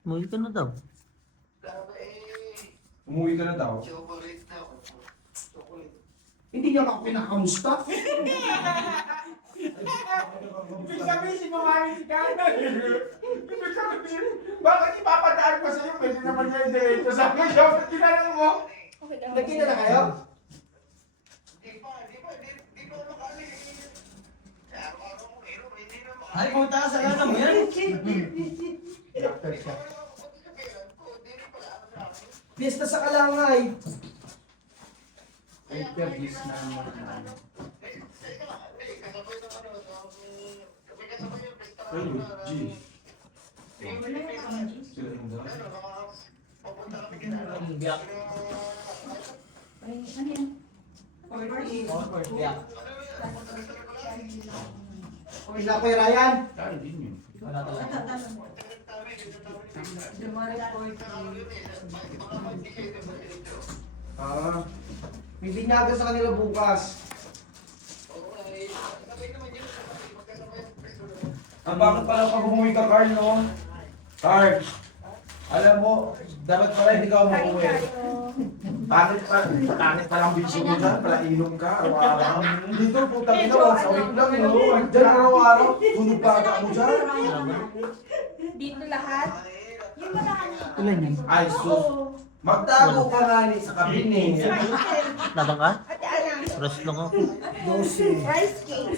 Umuwi ka na daw. Umuwi ka na daw. Hindi niya ako pinakamusta. Ibig sabihin, sinungaling si Kano. Ibig sabihin, bakit ipapadaan ko sa'yo? Pwede naman niya yung diretso sa akin. Dapat kinalang mo. Nagkita na kayo? Ay, puta, salamat mo yan. Doctor siya. Pista sa Kalangay. Interviews na ano. Ayun, G. Sila yung daw. Biyak. Pila ko yung Ryan. Kaya din yun. Wala talaga. Ah, may binyaga sa kanila bukas. Bakit pala pag umuwi ka, Carl, no? Carl, alam mo, dapat pala hindi ka umuwi. Pangit pa lang bitso mo dyan, pala ilong ka, araw-araw. Dito, putang ina, once a week lang, no? Dyan araw-araw, tunog pa ka mo dyan. Dito lahat? Yung ba na kanina? Ilan yan? Ay, sus. Magtago ka nga ni sa kabine. Labang ka? Ate Ana, Rest lang ako. 12. rice cake.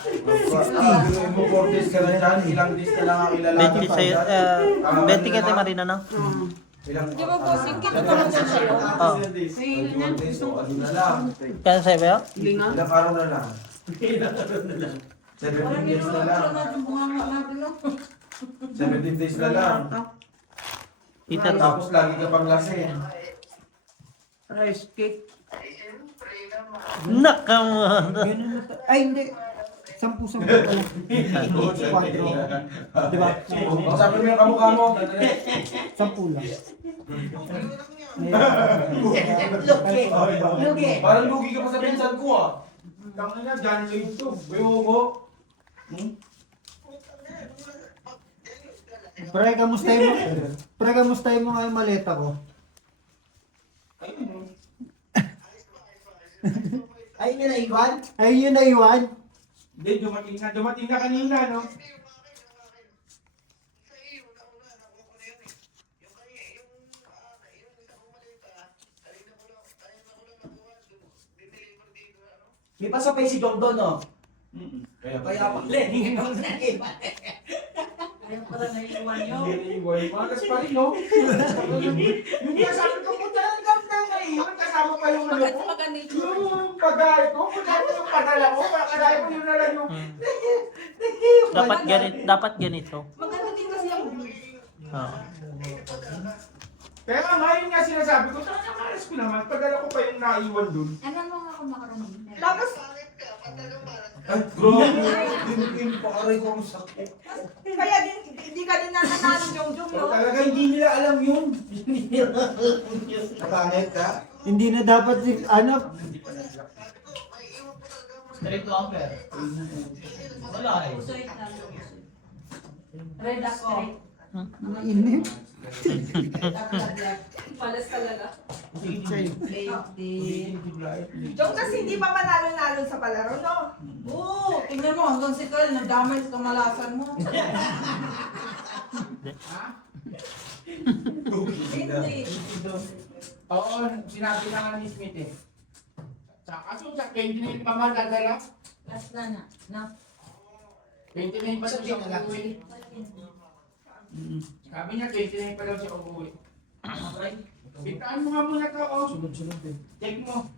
Binuin mo 4 days ka na dyan, ilang days na lang ang ilalagay Betty pa sa'yo, dyan. Betty ka tayo Marina, no? Ilang Di ba po, singkit ko lang dyan sa'yo? Oo. 21 days, o ano na lang. Kaya sa'yo ba yun? Ilang araw na lang. 17 days na lang. 17 days na lang. Tita to. Tapos lagi ka pang lasing. Rice cake. Nakamada. Ay, hindi. 10 pa lang. Di ba? Sabi mo yung kamukha mo. 10 lang. Parang lugi ka pa sa pinsan ko ah. Tangin na, John Lloyd to. Ewan ko. Pre, kamustahin mo nga yung maleta ko? Ay, yun na iwan? Ay, yun na iwan? Hindi, dumating na kanina, no? May pasapay si Don Don, no? Kaya Kaya pala, hindi mo na iwan. Hindi na iwan. Magas pa rin, no? Yung kasama ko po talaga na iwan. Kasama pa yung ano ko. Yung pagay ko. Pagay ko yung padala ko. Pagay ko yun na lang yung... Dapat ganito. Maganda din kasi yung... Oo. Kaya ngayon nga sinasabi ko, talaga malas ko naman. Padala ko pa yung naiwan dun. Ano mga ako makaroni? Tapos, Ay, grabe. Dinigin pa aray ko ang sakit. Kaya hindi ka din nananalo yung no? talaga hindi nila alam yun. Nakangit ka? Hindi na dapat si, ano? Straight to upper. Wala eh. Red ako. Mga inip. Palas talaga. Chay. Yung kasi hindi pa manalo-nalo sa palaro, no? Oo, tingnan mo hanggang si Carl, nagdamay sa kamalasan mo. Hindi. Oo, sinabi na nga ni Smith eh. Kaso sa 29 pa man dadala. Last na. Na. 29 pa daw siya uuwi. Sabi niya 29 pa daw siya uuwi. Bitaan mo nga muna to, oh. Sunod-sunod eh. Check mo.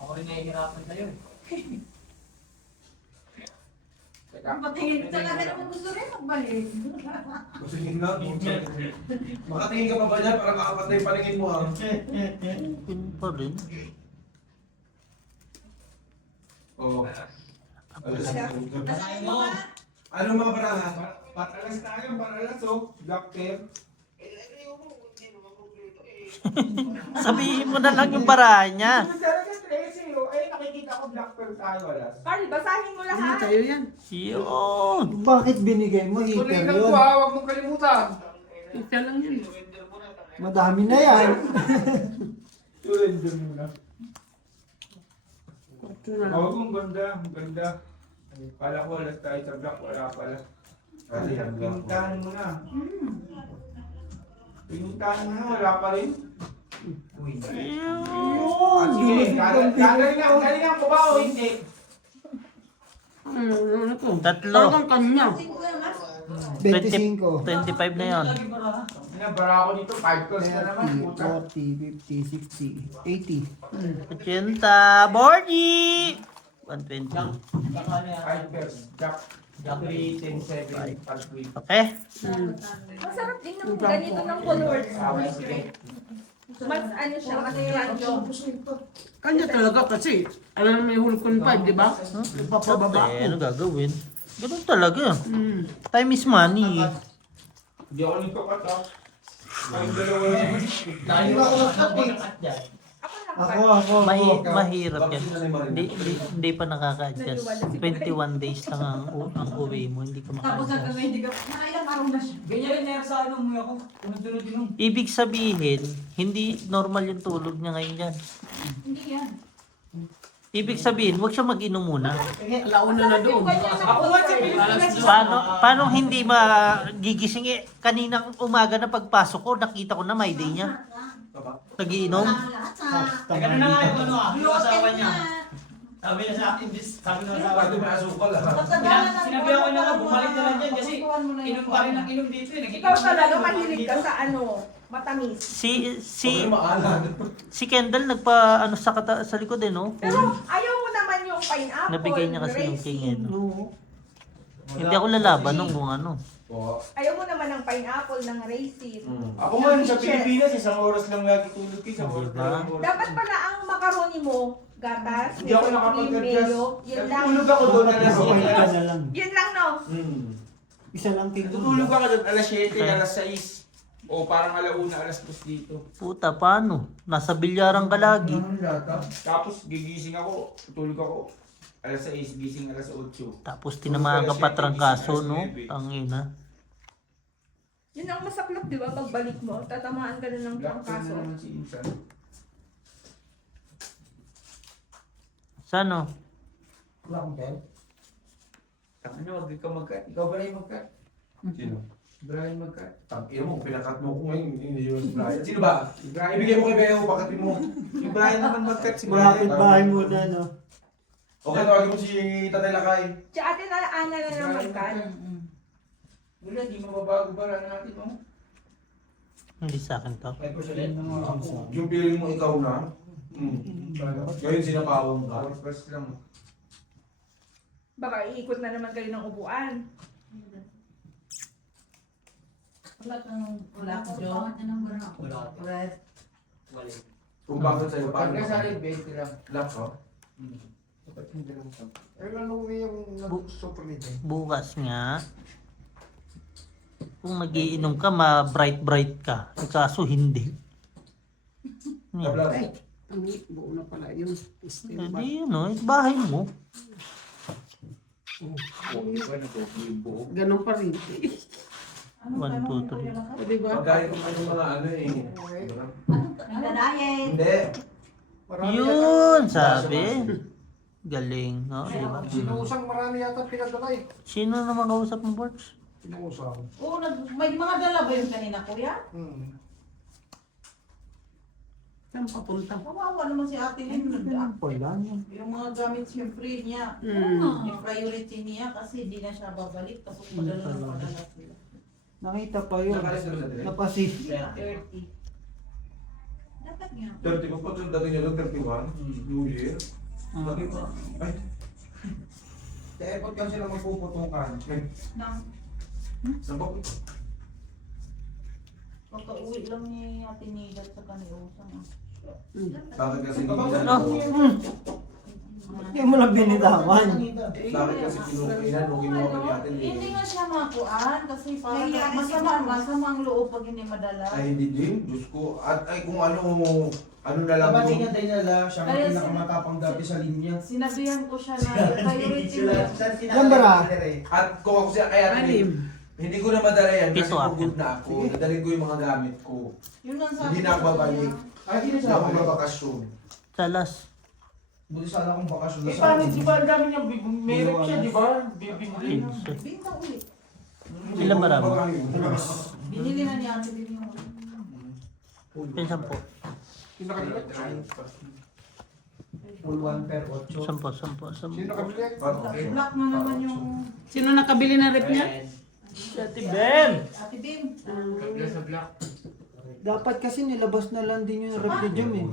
Ako rin nahihirapan kayo eh. Patingin talaga naman gusto rin magbalik. Tingin nga. Makatingin ka pa ba niya? Parang kaapat na yung paningin mo ah. Pin pa rin. Oo. Nasaan mo? Ano mga parang Patalas tayo, paralas, oh. Doctor. Sabihin mo na lang yung barahan niya. Yung talaga stress eh, oh. Ay, nakikita nakita ko black pearl tayo, alas. Carl, basahin mo Hindi lahat. sa'yo yan. Yun! Bakit binigay mo? Heater Tulingan yun. ko ha, huwag mong kalimutan. Isa lang yan. Madami na yan. Tulingan mo na. Ito na lang. Oo, ang ganda, ang ganda. Kala ko alas tayo sa black, wala pala. Pinuntahan mo na. Pinuntahan mo na, wala pa rin. Yun! Sige, galing ang baba o hindi? Ano to? Tatlo. Parang kanya. 25. 25 na yun. Lagi bara. Binabara ako dito, 5 plus na naman. 30, Puta. 40, 50, 80. 80. Bordy! 120. Five plus. Jack. Jack 3, 10, 7, 5, Okay? Masarap din ng ganito ng colors. Mas ano siya, mas crunchy. Kanya talaga kasi. Alam mo may hulog kong 5, di ba? Papababa Eh, ano ko. gagawin? Ganun talaga. Hmm. Time is money. Hindi ako nito kata. Ay, dalawa naman. Dahil ako Ako. mahirap yan. Hindi pa nakaka-adjust. 21 days lang ang uwi mo. Hindi ka Tapos maka-adjust. hanggang hindi ka, nakailang araw na siya. Ganyan rin na sa ano mo ako. Ibig sabihin, hindi normal yung tulog niya ngayon yan. Hindi yan. Ibig sabihin, huwag siya mag-inom muna. Alauna na doon. Paano hindi magigising eh? Kaninang umaga na pagpasok ko, nakita ko na may day niya. Nagiinom. Ganun na nga yung ano Yung asawa niya. Sabi niya sa akin, sabi niya sa Pati may asukal ha. Sinabi ako na nga, bumalik na lang dyan kasi inom pa rin ang inom dito eh. Ikaw talaga mahilig ka sa ano, matamis. Si Kendall nagpa ano sa likod eh, no? Pero ayaw mo naman yung pineapple. Nabigay niya kasi yung raisin. king eh, no? Hindi ako lalaban nung kung ano. Ayaw mo naman ng pineapple, ng raisin. Ako man, sa Pilipinas, isang oras lang lagi tulog ko. Isang oras Diba? lang. Dapat pala ang macaroni mo, gatas, Hindi ako cream, nakapag-adjust. mayo, yun lang. Tutulog ako doon alas Okay ka 7. na lang. Yun lang, no? Isa lang king. Tutulog ako doon alas 7, alas 6. O parang alauna, alas 2 dito. Puta, paano? Nasa bilyaran ka lagi. Tapos gigising ako, tutulog ako. Alas 6, gising alas 8. Tapos tinamaan ka pa trangkaso, no? Ang ina. Yun ang masaklap, di ba? Pagbalik mo, tatamaan ka na ng Black trangkaso. na naman si Insan. Sano? Wala akong pen. Tangina, wag ka mag-cut. Ikaw ba na yung mag-cut? Sino? Brian mag-cut. Ina mo, pinakat mo ko ngayon. Hindi yun si Brian. Sino ba? Ibigay mo kay Beo, pakatin mo. Si Brian naman mag-cut. Si Malapit Brian. bahay muna, no? Okay, tawagin mo si Tatay Lakay. Si ate na Ana na naman ka. Wala, di mababago ba lang natin, no? Hindi sa akin to. Yung feeling mo ikaw na. Ngayon sinapawang ka. First lang. Baka iikot na naman kayo ng upuan. Wala ko, Jo. Kung bakit sa'yo, Pag paano? nasa rin, 20 lang. Laps, oh. Bukas nga, kung nagiinom ka, ma-bright ka. Eh, kaso hindi. Yan. Ay, ang buo na pala yun. Still ba? Hindi yun, no? Bahay mo. Ganun pa rin. 1, 2, 3. O, di ba? Pagkain ko pa yung mga ano eh. Nagdadayan. Hindi. Yun, sabi. Galing, no? Di ba? Sinusang marami yata pinadala eh. Sino naman kausap mo, Borge? Sinusang. Oo, may mga dala ba yung kanina, kuya? Saan papunta? Kawawa naman si ate Lynn. Wala niya. Yung mga gamit siyempre niya. Hmm. Yung priority niya kasi di na siya babalik. Tapos padala ng padala sila. Nakita pa yun. Nakalis na sa dali. Napasif. 30. Dapat nga. 30 pa po, dating nyo doon, 31. New Year. Dati pa. Ay. Sa airport kasi lang magpuputukan. Nang Saan ba? pagka-uwi lang ni ate Nida sa kaniusang. Bakit kasi hindi Hindi mo lang binitawan. Bakit kasi kinukinan o kinuha ka ni ate Hindi ni... nga siya makuan kasi parang Nangyari masama ang loob pag hindi madala. Ay hindi din, Diyos ko. At ay kung ano, ano na lang Kapatid doon. niya tayo nila, siya ang Kaya pinakamatapang dati sa linya. Sinabihan ko siya na priority mo. Yan ba ra? At kung ako siya, kaya Anim. hindi ko na madala yan kasi Piso akin. pagod na ako. Nadalhin ko yung mga gamit ko. Yun ang sabi Hindi na ako ko sa babalik. kanya. Ay, hindi na Hindi siya ako ako. mabakasyon. Salas. Buti sana akong bakasyon na Eh, sa paano, di ba ang dami niyang meron siya, di ba? Bibili. 15. Binta ulit. Ilan marami? Binili na ni Ate Bibi yung Pinsan po. Sino kabili? Full 1 per 8. Sampo, sampo, sampo. Sino kabili? black na naman yung Sino nakabili ng rep niya? Ate Ben! Ate Bim. Dapat kasi nilabas na lang din yung rep ni Jam eh.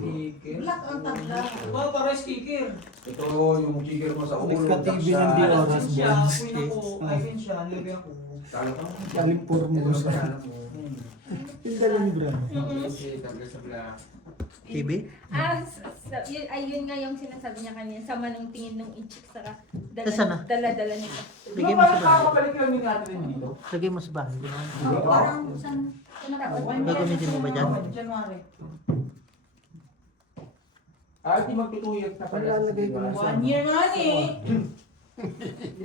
Black ang tabla. Oh, para sticker. Ito yung kicker mo sa ulo. Nagka-TV siya. ng Dior. Ayun siya, kuya ko. Ayun siya, nilagyan ko. Talo ka? Kalimpor mo Ito sa sa mo. yung galing ni Bran. TV? Ayun nga yung sinasabi niya kanina, sama ng tingin ng i-chick saka Nasaan na? dala-dala nito. Bigay Di mo ba sa bahay. nakakabalik lang yung natin dito? Lagay mo sa bahay. Parang saan? Gagamitin mo ba dyan? January. Di magtutuyot na pala. Lalagay ko na sa 1 year nga ni.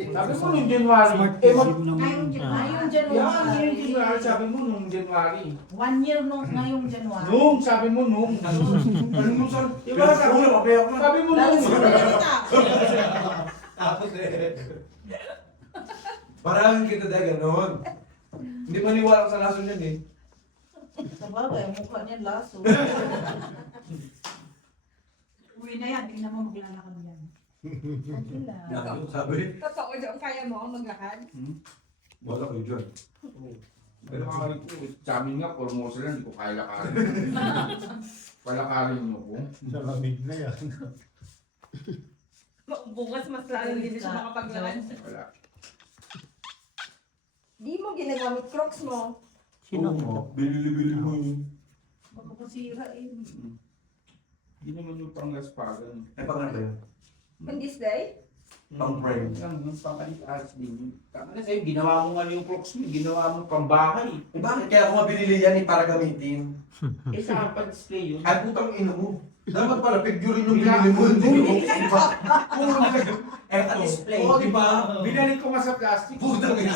Sabi mo nung January. Eh, Ngayong Ah. Ngayong Yeah, January. yung January, sabi mo nung January. 1 year nung ngayong January. Nung, sabi mo nung. Ano mo son? Diba, sabi mo, sabi mo Lalo nung. sa Amerika. Tapos parang kita dahil gano'n. Hindi maniwala sa lason yun eh. Sa bagay, mukha niya laso. Uwi na yan, tingnan mo maglalakad yan. Sabi, Totoo doon, kaya mo ang maglakad? wala kayo dyan. Pero kakalit ko, sa amin nga, Formosa lang, hindi ko kaya lakarin. Palakarin mo ko. Bukas mas lalo din siya makapaglakad. Wala. Di mo ginagamit crocs mo. Sino? Bili-bili mo yun. Baka masira eh. Hindi naman yung panglaspagan. Ay, pang ano ba yun? On this day? Pang frame. Yung pangalitas din. Tama na sa'yo, ginawa mo nga yung clocks mo, ginawa mo pang bahay. Eh, bakit kaya ako mabinili yan eh, para gamitin? Eh, saan pa display yun? Ay, putang ino mo. Dapat pala, picture yung binili mo. Hindi mo. Eto, display. Oo, di ba? Binalik ko nga sa plastic. Putang ino.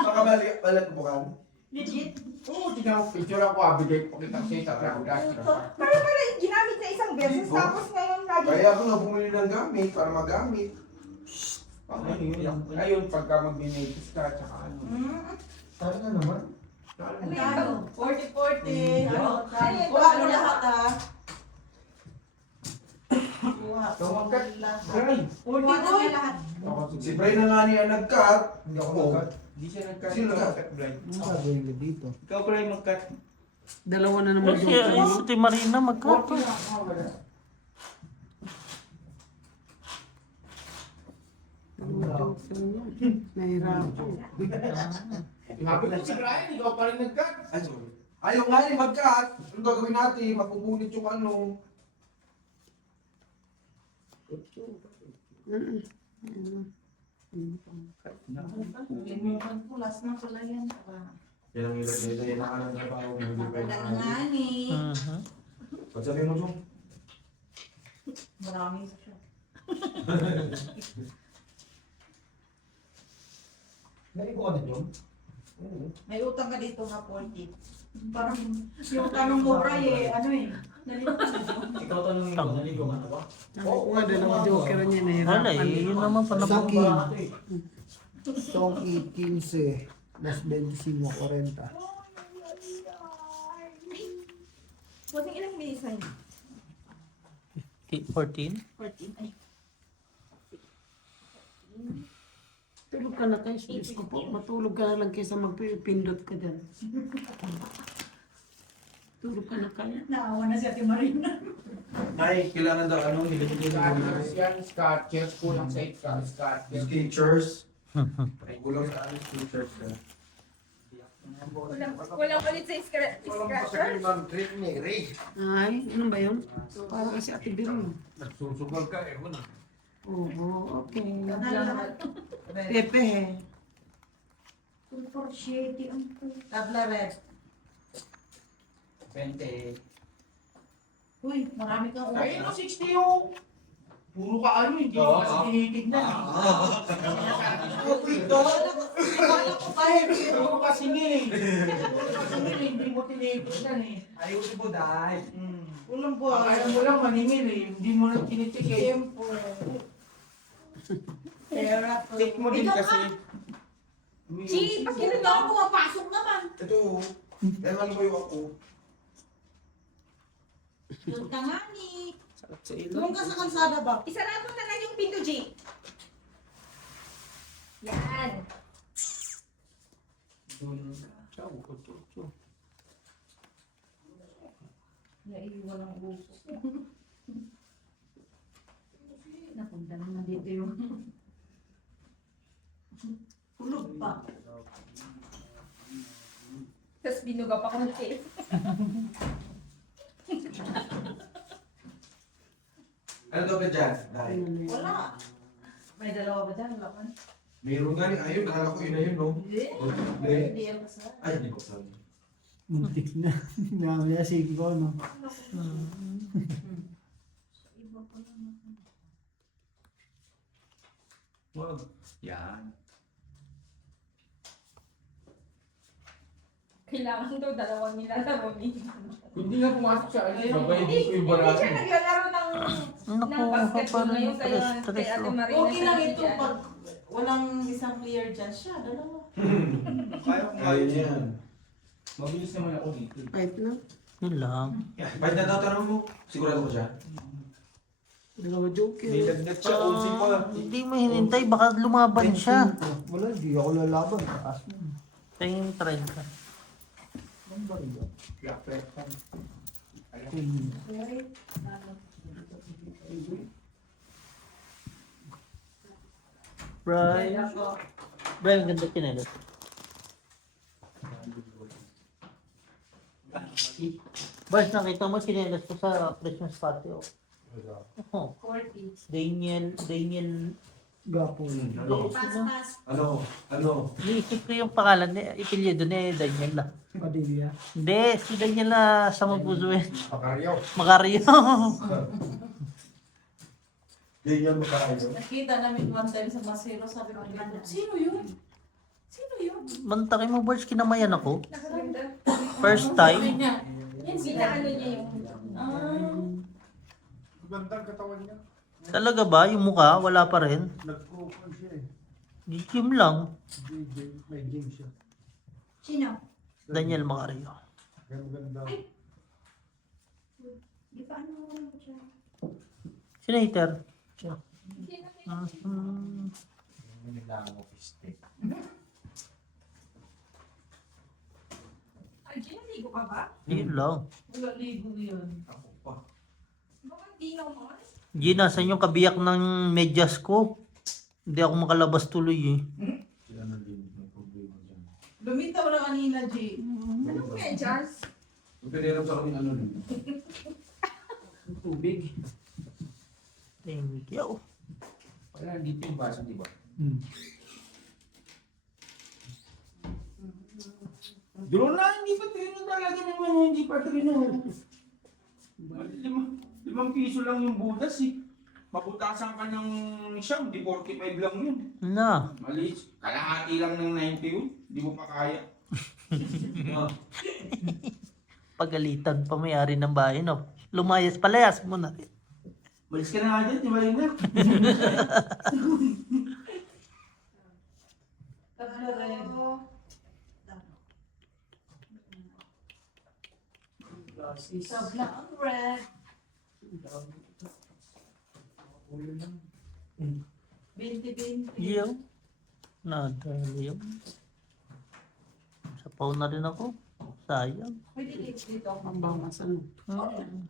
Makabalik, balat mo kan? Legit. Oo, tingnan mo, picture ako, abigay ko kita sa plastic. Pero ginamit na isang beses, Diba? tapos ngayon lagi. Kaya ako nga bumili ng gamit para magamit. Ano yun? Ayun, pagka mag-binatis ka, tsaka ano. Tara na naman. Ano? 40-40. Ano? Ano? Kuha mo lahat ah. Kuha. So, magkat. Lahat. Ay, 40 na lahat. Si Bray na nga niya nag-cut. Hindi ako Oo. nag-cut. Di siya nag-cut. Sino nag-cut? Cut blind. Ano sabihin ko dito? Ikaw pala yung mag-cut. Dalawa na naman Si yung Ate Marina magkato. Nahirapan. Sabi ko si Brian, ikaw pa rin nag-cut. Ay, sorry. Ayaw nga niya mag-cut. Ano gagawin natin? Mapupunit yung ano. Limutan ko, last na pala yan. Yan ang ilat nito. Yan ang anong trabaho mo. Hindi pa Wala yun. nga ni. Ba't sabihin mo, Jung? Maraming siya. Nalipo ka din, Jung? May utang ka dito na 40. Parang yung tanong mo, Bray, eh, ano eh. Nalimutan na yun. Ikaw tanongin ko, naligo ka na ba? Oo nga, dalawa joker niya Wala nahirapan. eh, yun naman pa Sa naman. akin, Tong 15, las 25, 40. Buting ilang bilisan? 14? 14. Ay. Tulog ka na kayo, Diyos ko po. Matulog ka na lang kaysa magpindot ka dyan. Tulog ka na kayo. Naawa na si Ate Marina. Ay, kailangan daw ano, hilingin Scotchers yan, scotchers, kulang sa scotchers. Sketchers. Kulang sa ano, sketchers. Walang ulit sa scratcher? Ay, ano ba yun? Para kasi Ate Bill. Nagsusugal ka eh, wala. Oo, okay. Lahat. Pepe eh. For shady ang Tabla red. 20. Uy, marami kang Kaya utak. no, 60 yung... Puro ka ano, hindi mo kasi tinitignan. Akala ko kaya Puro ka singil. Puro ka singil, hindi mo tinitignan eh. Ayaw si Buday. Walang Kaya buhay. mo lang maningil eh, hindi mo lang tinitigil. Tempo. Pera to. Take mo din Ikaw kasi. Chi, pag Sino na ako pumapasok naman? Ito, ewan mo yung ako. Doon ka nga ni. Sakit sa ilo. Doon ka sa kalsada ba? Isarado na lang yung pinto, G. Yan. Ciao, kututo. Naiiwan ang uso. Napunta naman dito yung... Kulog pa. Tapos binuga pa konti. Ano daw ba dyan? Dahil. Wala. May dalawa ba dyan? Wala man. Mayroon nga rin. Ayun, nakala ko yun na yun, no? Hindi. Hindi. Hindi yan kasal. Ay, hindi ko sabi. Muntik na. Namaya sige ko, no? Iba pa naman. Wag. Yan. Kailangan daw dalawang nilalaro ni. Hindi nga pumasok sa alis, babay Hindi, ko yung hindi barako. siya naglalaro ng Naku, basketball parang ngayon kay stress, Ate oh. Marina. Okay lang sabi ito niya. pag walang isang player dyan siya. Dalawa. Kaya ko Ayun yan. Mabilis naman ako dito. Kahit na. Yun lang. Kahit na daw tanong mo, sigurado ko siya. Dalawa joke May yun. lagnat siya, unsi pa. Hindi mo hinintay, baka lumaban siya. Wala, di ako lalaban. Taas mo. Kaya yung 30. Ang bariya. Yakpetan. Very, Brian. Brian, ganda chinelas. Bas, nakita mo chinelas ko sa Christmas party. Oh. 40. Daniel. Gapo. Ano? Pass, pass. Ano? Niisip ko yung pangalan ni Ipilyedo ni Daniel na. Padilla. Hindi, si Daniel na sa Mabuzo eh. Makaryaw. Makaryo. Yan yan makarayo. Nakita namin one time sa Masero. Sabi ko, sino yun? Sino yun? Mantakin mo, Bars, kinamayan ako. Nakaganda. First Sabi time. niya, yan sila. Ginaano niya yung... Gandang katawan niya. Talaga ba? Yung mukha, wala pa rin. Nag-open siya eh. Yung lang. May game siya. Sino? Daniel Macaryo. Kaya maganda. Di pa ano mo siya. Sino hater? Sino? Mhm. Ay, ginaligo ka ba? Yun lang. Wala ligo yun. Ako pa. Baka hindi na mo. Gina, saan yung kabiyak ng medyas ko? Hindi ako makalabas tuloy eh. Sila na din may problema dyan. Lumitaw na kanina, G. Anong medyas? Yung piniram sa kami ano rin. Tubig. Thank you. Wala, dito yung baso, di ba? Doon na, hindi pa trino talaga naman, hindi pa trino. 5 piso lang yung butas eh. Mabutasan ka ng siyam, di 45 lang yun. Na. Malis, kalahati lang ng 90 yun, di mo pa kaya. Pagalitan pa may-ari ng bahay, no? Lumayas, palayas mo na. Malis ka na nga dyan, di ba rin na? Tatlo rin. Sabla ang red. 20-20. Yung. Nadali yun. Sapaw na rin ako. Sayang. Pwede dito. Ang bangas ano.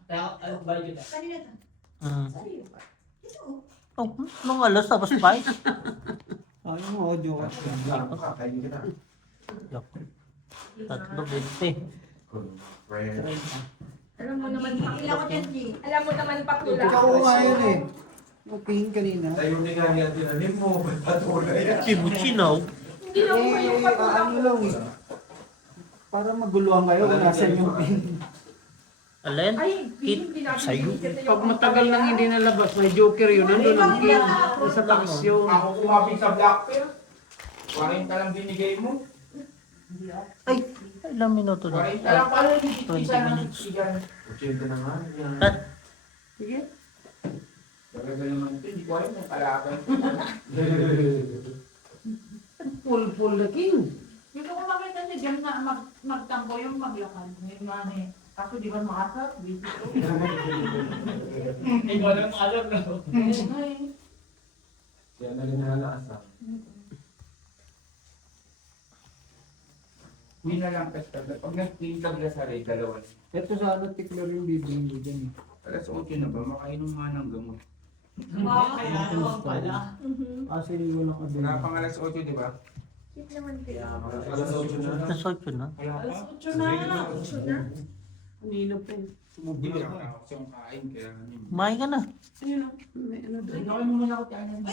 Kanina ta. Sa'yo ba? Ito. Oh, nung alas, tapos 5. Ayaw mo, audio ka. Kakainin kita. Tatlo, 20. Friend. Alam mo naman Ilan ko pakula. dyan, G? Alam mo naman pakula. Ikaw nga yun eh. Okay, kanina. Tayo ni nga niya tinanim mo. Patulay. Chibuchinaw. Hindi na ko yung patula ano lang eh. Para maguluhan kayo kung nasan yung pin. Alin? Ay, Kit, hindi namin sa'yo. binigyan Pag matagal nang hindi nalabas, may joker yun. Nandun ang kid. Sa taas yun. Ako kumapit sa black pair. 40 lang binigay mo. Ay, ilang minuto 40 na? lang pala yung 20 isa ng minutes. igan. 80 na nga yan. At, Sige. Talaga naman ito, hindi ko alam yung kalakay. Full na king. Dito ko makita niya dyan na magtampo yung maglakad. Ngayon nga eh. Ako di ba makasap? Busy ko. Hindi ko alam na. Ngayon nga eh. Kaya na rin nalasa. Hindi na lang kasi pag nag-team ka sa ray, dalawa. Ito sana tiklo rin bibili mo dyan. Alas 8 na ba? Makainom nga ng gamot. Kaya naman pala. Kasi walang kabili. Wala pang alas 8, di ba? Cute naman kayo. Alas 8 na. nasa 8 na. Wala pa. Alas 8 na. Nino pa yun. Hindi ko lang ako kasi yung kain. Kaya ano. Kumain ka na. Ayun o. May ano doon. Ay, mo muna ako tiyanan mo.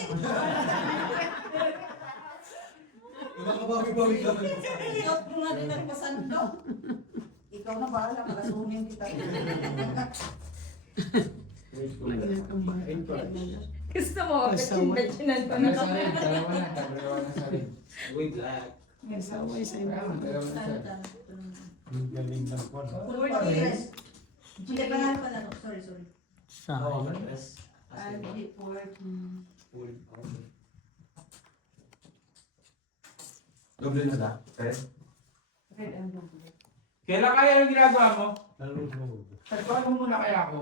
Makabawi-bawi ka. Ikaw mo nga din nagpasando. Ikaw na bahala. Kalasunin kita. Gusto mo, kachin-kachinan ko na. Dalawa na sa rin. Wait lang. May saway sa inyo. Dalawa na sa rin. Galing ng kwan. Hindi pa nga pala. Sorry. Sa Doble na da. Eh? Kailan kaya yung ginagawa mo? Tagpano muna kaya ako?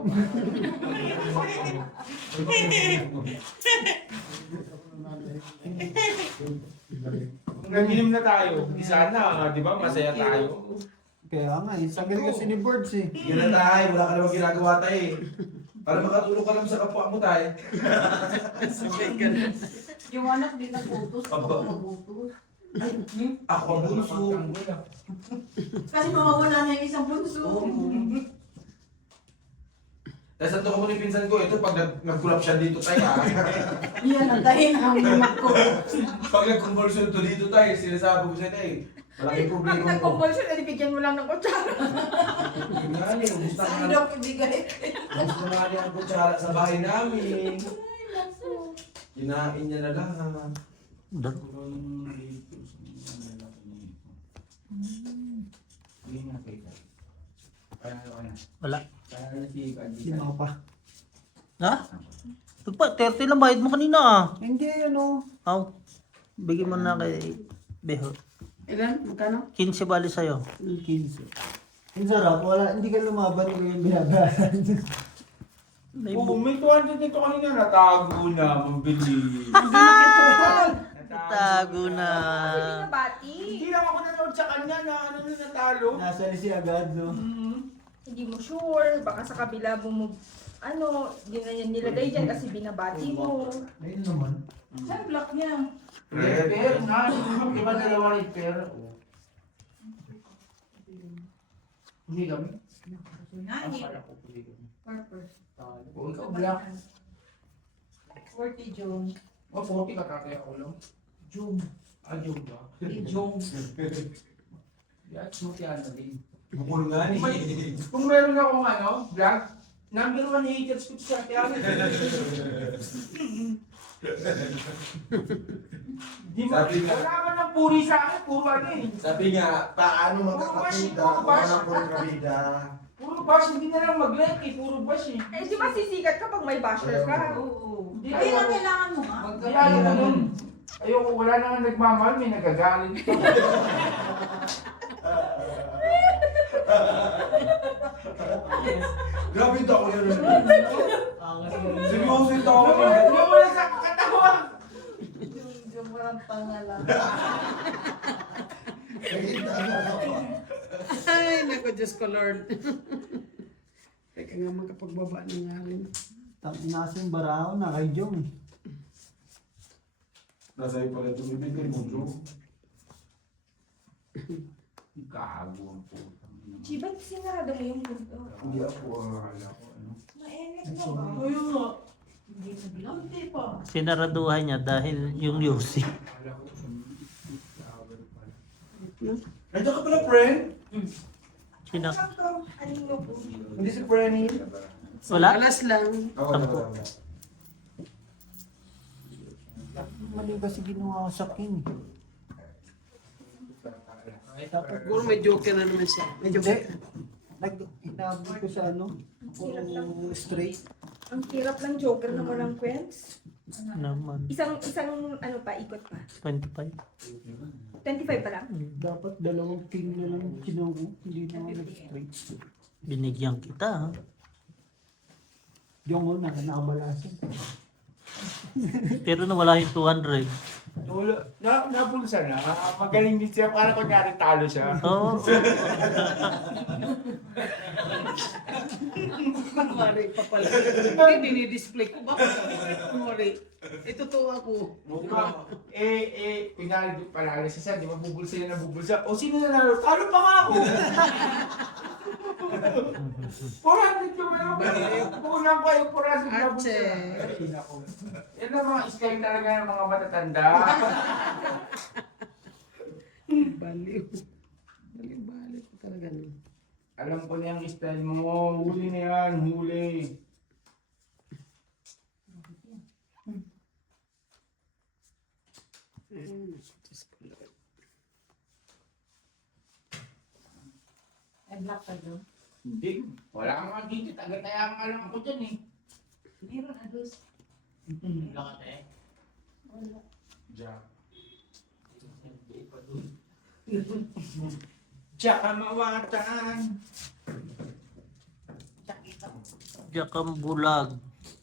Kung nag-inom na tayo, di sana, di ba, masaya tayo. Kaya nga eh. Sabi kasi ni Birds eh. Yan na tayo. Wala ka namang ginagawa tayo eh. Para makatulong ka lang sa kapwa mo tayo. Yung anak din naputos. Ako naputos. Ako ang bunso. Kasi mawawala na yung isang bunso. Tapos ang ko ni pinsan ko, ito pag nag-collapse siya dito tayo Yan ang dahin ang ko. Pag nag-convulsion to dito tayo, sinasabi ko siya tayo. Malaking Pag problema ko. nag-convulsion, edi bigyan mo lang ng kutsara. Yun nga niya, gusto Sa nga ilok ibigay. gusto nga niya ang kutsara sa bahay namin. Kinain niya na lang. doon. Wala. Hindi mo pa. Ha? Pagpa, 30 lang bayad mo kanina ah. Hindi ano. Aw, bigyan mo na kay Beho. Ilan? Magkano? 15 bali sa'yo. 15. Ang sarap. Wala. Hindi ka lumaban ko yung binabayaran. May Oo, bu- may 200 dito kanina, natago na, mabili. Tago na. Binabati. Hindi lang ako nanood sa kanya na ano na natalo. Nasa si agad no. Hindi mo sure. Baka sa kabila mo, di na yan nilagay dyan kasi binabati mo. Ayun naman. Saan block niya? Repair na, di ba dalawa repair? Hindi kami. Nani? Akala ko pili kami. Purpose. O ikaw black. 40 June. O 40 kakakaya ko lang. June. June ba? June. Yan, smooth yan na din. Bukul nga ni. Kung meron akong black, number 1 haters ko sa kaya. Di mo, Sabi nga- wala man ng puri sa akin, puro ano eh. Sabi nga, paano magkakapita kung walang purkabida? Puro bash, hindi na lang mag-like eh, puro bash eh. Eh, di ba sisikat ka pag may basher ka? Oo. Hindi Hindi na na kailangan mo nga. Ayoko na nun. Ayoko, wala naman nagmamahal, may nagagalit. Grabe ito ako yan. Seryoso ito ako. Wala sa katawa. Yung parang pangalan. Ay, naku, Diyos ko, Lord. Teka nga, magkapagbaba na nga rin. Nasa yung baraho na kay Jong. Nasa iyo pala tumibigay mo, Joe. Gago ang puta. Chibat, sinarado mo yung mundo. Hindi ako akala ko. Mainit na ba? Ayun nga. Hindi na bilang. Hindi pa. Sinaraduhan niya dahil yung Lucy. Akala ko, shower pala. Nandiyan ka pala, friend. Sino? Kanino po? Hindi si Frenny. Wala? Alas lang. Wala. Mali kasi ginawa ko sa king. Siguro may joker na naman siya. May joker. Inabot ko sa ano, puro straight. Ang hirap ng joker na walang queens. Naman. Isang ano pa, ikot pa. 25. 25 pa lang. Dapat dalawang king na lang kinuha ko, hindi na ako nag-straight. Binigyan kita, ha? Yung una, nakabalasin. Pero nawala yung 200. Napulsa na. Magaling din siya. Para kunyari talo siya. Oo. Kunwari pa pala. Hindi dinidisplay ko. Bakit kunwari? Totoo ako. Kunyari palala siya, di ba bubulsa yan na bubulsa. O sino na nalo? Talo pa nga ako! 400 yung ano. Kukunan ko yung 400 na bulsa. Yan ang mga style talaga ng mga matatanda. Baliw. Baliw ko talaga. Alam ko na yung style mo. Huli na yan, huli. Ay, black ka doon. Hindi. Wala kang magigit. Agad-aya nga lang ako dyan eh. Meron ados. Lakat eh. Wala. Jack. Jack ang mawatan. Diyak ang bulag.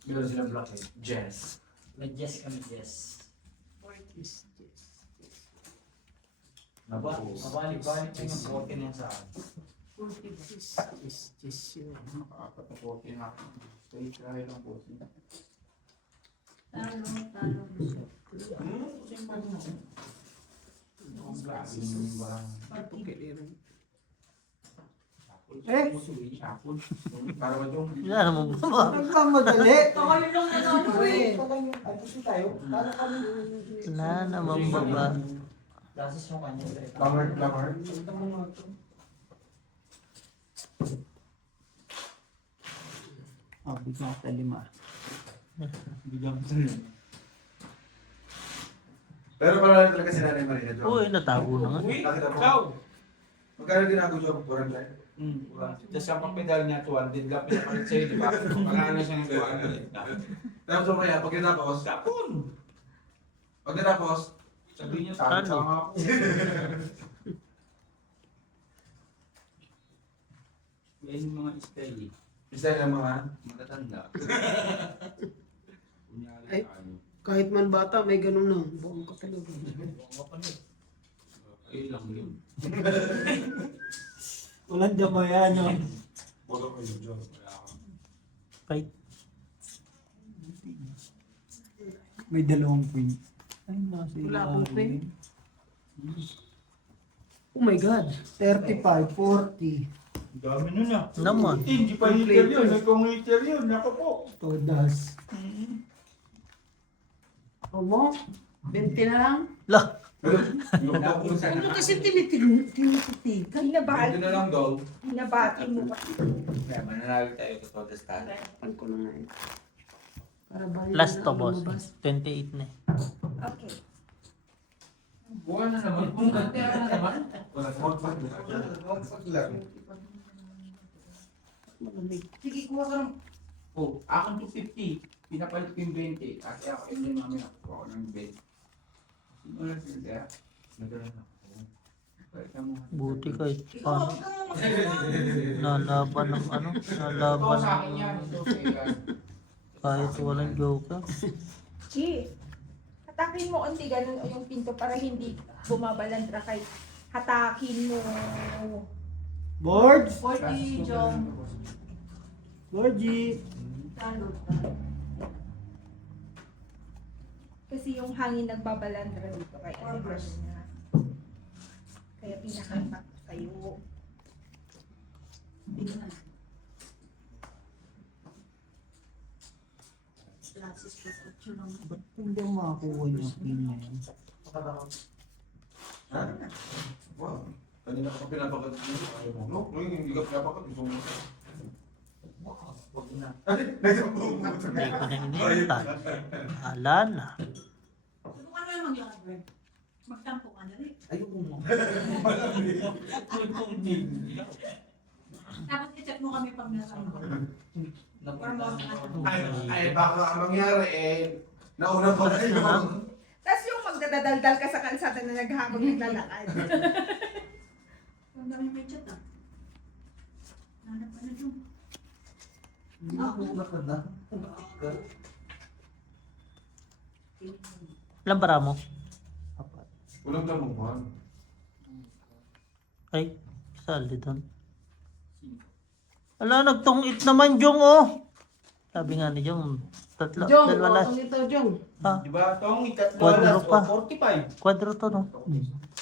Meron sila black eh. Jess. Nag-yes kami, yes. Mabalik-balik yung kote niya sa akin. Nakakatapote na ako. Stay try lang po. Talo. Para ba yung... Wala naman ba? Nagkamadali! Kayo lang na ano eh. Ay, gusto tayo. Kala kami. Wala naman ba? Lasos mo kanya. Lamar. Ah, bigyan ka 5. Pero pala talaga si Nanay Marina doon. Uy, natago na nga. Nakita mo? Ikaw! Magkano tinago niyo ako? 400? Tapos ang pedal niya, 200 lang pinapalit sa'yo, di ba? Pagkakala siya ng 200. Tapos so kaya, pag natapos, Tapon! pag natapos, Sabihin niya, talo Ano? nga ako. Yan yung mga style eh. isa lang mga... Matatanda. Kunyari Ay. tayo. Kahit man bata, may ganun na. Buong ka talaga. Ayun lang yun. Walang jamayan yun. Kahit May 2 queen. Ay, nasa Wala ilalim. akong queen. Oh my God. 35, 40. Dami nun ah. naman. Hindi pa heater yun. May kong heater yun. Nako po. Todas. O mo? 20 na lang? Lah, Ano kasi tinititigan? Hinabahal. Ito na lang daw. Hinabati mo pa. Kaya mananalo tayo sa Protestant. Pan ko na nga eh. Para balik last na to ang boss. lumabas. 28 na eh. Okay. Buwan na naman. Kung ganti na naman. Wala, wag lang. Malamig. Sige, kuha ka ng... Oh, akin 250. Pinapalit ko yung 20. Kasi ako, yun namin ako ng 20. Sino na sila? Buti kahit Ikaw, paano. huwag kang magagawa. Nalaban ng ano? Nalaban Ito sa akin yan. ng... Ito sa yan. Kahit walang joker. Chi, hatakin mo onti ganun o yung pinto para hindi bumabalandra kay hatakin mo. Boards! 40, John. Lorgie! Talo. Kasi yung hangin nagbabalandra dito kay Albert na. Kaya pinakatak kayo. Tingnan. Lasis ko sa lang. Ba't hindi ako makakuha yung king na yan? Ha? Wow. Kanina ka pa pinapakat. Ayaw mo. No, hindi ka pinapakat. Gusto mo. Huwag na. Hindi ko na hinihintay. Ala na. Subukan mo yung maglakad, Bren. Magtampo ka na rin. Ayoko mo. Tapos i-check mo kami pag nasa mo. Para mo Ay, baka ang mangyari nauna pa kayo. Tapos yung magdadaldal ka sa kalsada na naghamag ng lalakad. Ang dami may chat ah. Nanap ka na dun. Ilang bara mo? Walang tanungan. Ay, sali doon. Ala, nagtungit naman, Jong, oh. Sabi nga ni Jong, tatlo, Jong, dalawa las. ano ito, Jong? Ha? Di ba? Tong itatlo Quadro alas pa. 45. Kwadro to, no?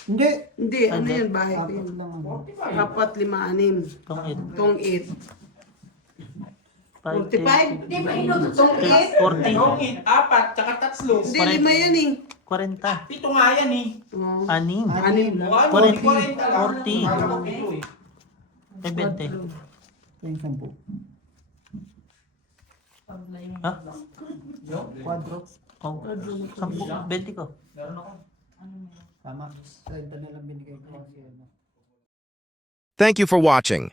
Hindi. Hindi, ano Hindi. yan, bahay ko yun. Apat lang ano. 45. Apat, lima, anim. Tungit. Tong 8. 45? Hindi ba inutot Tong 8? 40. Tong apat, tsaka tatlo. Hindi, lima yan eh. 40. Pito nga yan eh. Oh. Anim. Anim. Ano, 40. 40 lang. 40. Akala ko pito eh. Ay, 20. Yung 10. Ha? Quadro. Oh, 10. 20 ko. Meron ako. Tama. 30 na lang binigay ko kasi ano. Thank you for watching.